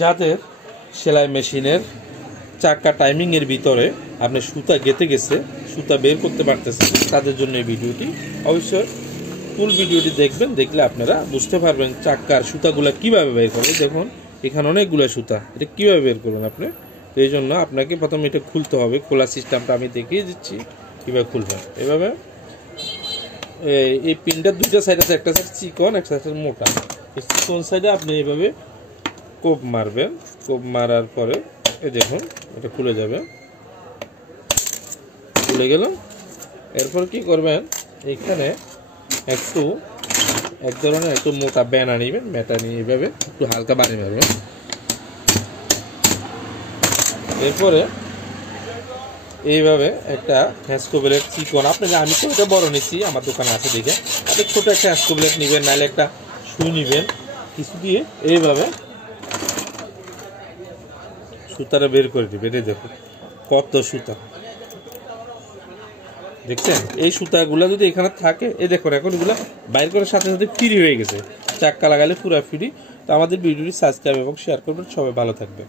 যাদের সেলাই মেশিনের চাকা টাইমিং এর ভিতরে আপনি সুতা গেঁথে গেছে, সুতা বের করতে পারতেছেন, তাদের জন্য এই ভিডিওটি। অবশ্যই ফুল ভিডিওটি দেখবেন, দেখলে আপনারা বুঝতে পারবেন চাকার সুতাগুলো কিভাবে বের করবেন। দেখুন এখানে অনেকগুলো সুতা, এটা কিভাবে বের করবেন আপনি। তো এই জন্য আপনাকে প্রথমে এটা খুলতে হবে। খোলা সিস্টেমটা আমি দেখিয়ে দিচ্ছি কীভাবে খুলবেন। এভাবে এই পিনটার দুইটা সাইড আছে, একটা সাইড চিকন, একটা সাইড মোটা। এই চিকন সাইডে আপনি এইভাবে কোপ মারবেন। কোপ মারার পরে এই দেখুন এটা খুলে যাবে, খুলে গেল। এরপর কি করবেন, এইখানে এক ধরনের একটু মোটা ব্যানা নিবেন, ব্যাটা নিয়ে এইভাবে একটু হালকা বাড়ি মারবেন। এরপরে এইভাবে একটা হ্যাস্কো ব্লেড চিকন, আপনারা আমি তো এটা বড় নিচ্ছি, আমার দোকানে আছে দেখে, আপনি ছোট একটা হ্যাস্কো ব্লেড নিবেন, নাহলে একটা সুই নিবেন, কিছু দিয়ে এইভাবে সুতাটা বের করে দিবেন। এই দেখুন কত সুতা, দেখছেন? এই সুতাগুলো যদি এখানে থাকে, এই দেখুন এখন এগুলো বাইর করার সাথে সাথে ফ্রি হয়ে গেছে, চাক্কা লাগালে পুরো ফ্রি। তো আমাদের ভিডিওটি সাবস্ক্রাইব এবং শেয়ার করবেন। সবাই ভালো থাকবেন।